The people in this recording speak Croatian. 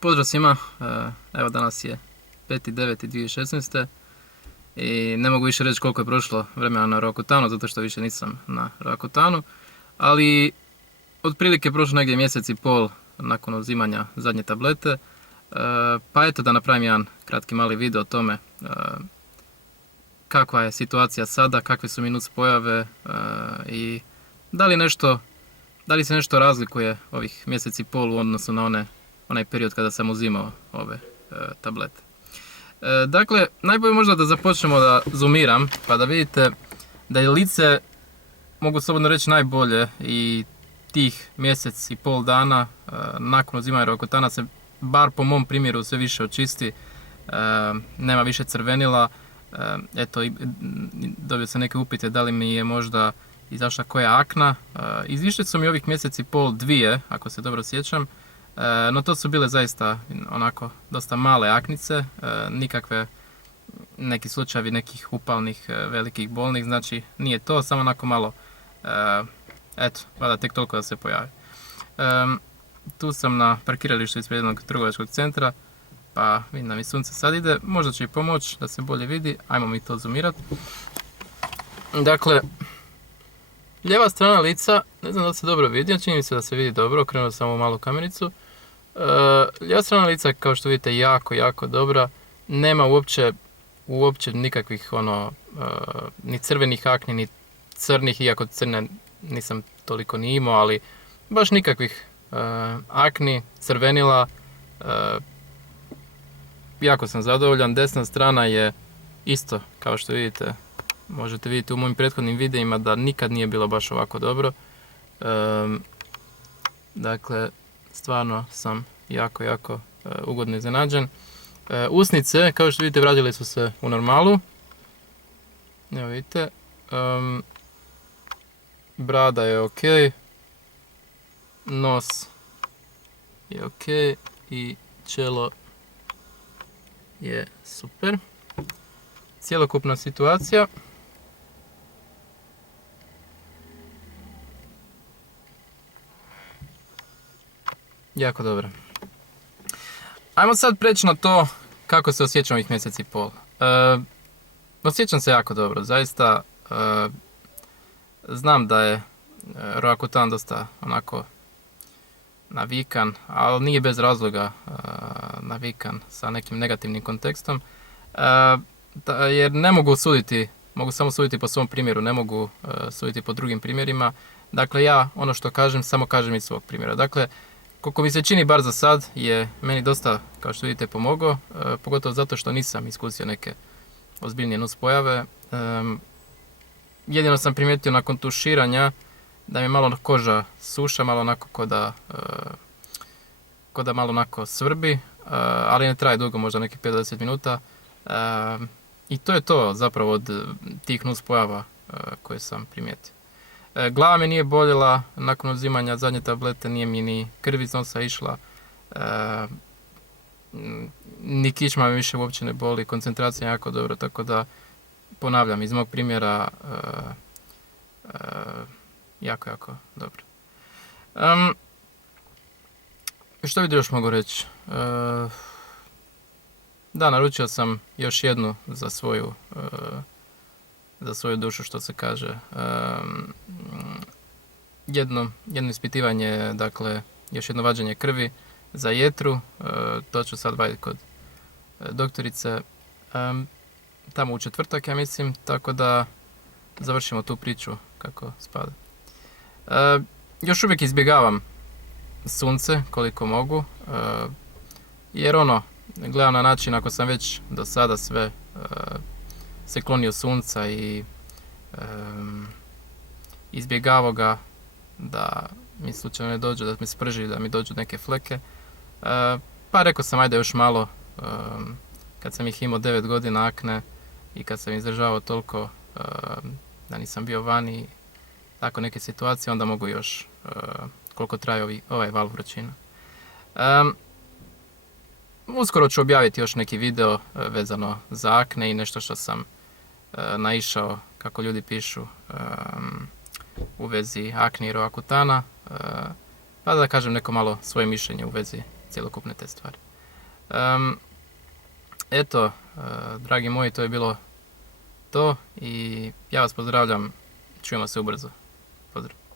Pozdrav svima, evo danas je 5.9.2016. I ne mogu više reći koliko je prošlo vremena na Roakutanu, zato što više nisam na Roakutanu, ali otprilike prošlo negdje mjesec i pol nakon uzimanja zadnje tablete, pa eto da napravim jedan kratki mali video o tome kakva je situacija sada, kakve su mi nuspojave i da li se nešto razlikuje ovih mjesec i pol u odnosu na onaj period kada sam uzimao ove tablete. Dakle, najbolje možda da započnemo da zoomiram pa da vidite da je lice, mogu slobodno reći, najbolje i tih mjesec i pol dana nakon uzimanja Roakutana se, bar po mom primjeru, sve više očisti, nema više crvenila. Eto, dobio sam neke upite da li mi je možda izašla koja akna. Izvišli su mi ovih mjesec i pol dvije, ako se dobro sjećam, no to su bile zaista onako dosta male aknice, nikakve neki slučajevi nekih upalnih velikih bolnih, znači nije to, samo onako malo, eto, valjda tek toliko da se pojavi. Tu sam na parkiralištu ispred jednog trgovačkog centra, pa vidim da mi sunce sad ide, možda će i pomoći da se bolje vidi, ajmo mi to zoomirati. Dakle, lijeva strana lica, ne znam da se dobro vidi, čini mi se da se vidi dobro, okrenuo sam ovu malu kamericu. Lijeva strana lica, kao što vidite, jako dobra, nema uopće nikakvih ni crvenih akni, ni crnih, iako crne nisam toliko ni imao, ali baš nikakvih akni, crvenila. Jako sam zadovoljan. Desna strana je isto, kao što vidite, možete vidjeti u mojim prethodnim videima da nikad nije bilo baš ovako dobro. Dakle, stvarno sam jako ugodno iznenađen. Usnice, kao što vidite, vratile su se u normalu. Evo vidite. Brada je ok. Nos je ok. I čelo je super. Cjelokupna situacija. Jako dobro. Ajmo sad preći na to kako se osjećam ovih mjesec i pol. Osjećam se jako dobro, zaista. Znam da je Roakutan dosta onako navikan, ali nije bez razloga navikan sa nekim negativnim kontekstom. Jer ne mogu suditi, mogu samo suditi po svom primjeru, ne mogu suditi po drugim primjerima. Dakle, ja ono što kažem, samo kažem iz svog primjera. Dakle, koliko mi se čini, bar za sad, je meni dosta, kao što vidite, pomogao, pogotovo zato što nisam iskusio neke ozbiljnije nuspojave. Jedino sam primijetio nakon tuširanja da mi malo koža suša, malo onako ko da malo onako svrbi, ali ne traje dugo, možda nekih 5 do 10 minuta. I to je to zapravo od tih nuspojava koje sam primijetio. Glava mi nije boljela nakon uzimanja zadnje tablete, nije mi ni krv iz nosa išla, ni kičma mi više uopće ne boli, koncentracija je jako dobro, tako da ponavljam, iz mog primjera jako dobro. Što bi još mogu reći? Da, naručio sam još jednu za svoju dušu, što se kaže. Jedno ispitivanje, dakle, još jedno vađenje krvi za jetru. To ću sad vaditi kod doktorice tamo u četvrtak, ja mislim, tako da završimo tu priču kako spada. Još uvijek izbjegavam sunce koliko mogu, jer gledam na način, ako sam već do sada sve se klonio sunca i izbjegavao ga da mi slučajno ne dođe, da me sprži, da mi dođu neke fleke. Pa rekao sam, ajde još malo, kad sam ih imao 9 godina akne i kad sam izdržavao toliko da nisam bio vani, tako neke situacije, onda mogu još koliko traje ovaj val vrućina. Uskoro ću objaviti još neki video vezano za akne i nešto što sam naišao, kako ljudi pišu, u vezi akne i Roakutana, pa da kažem neko malo svoje mišljenje u vezi cjelokupne te stvari. Eto, dragi moji, to je bilo to i ja vas pozdravljam. Čujemo se ubrzo. Pozdrav.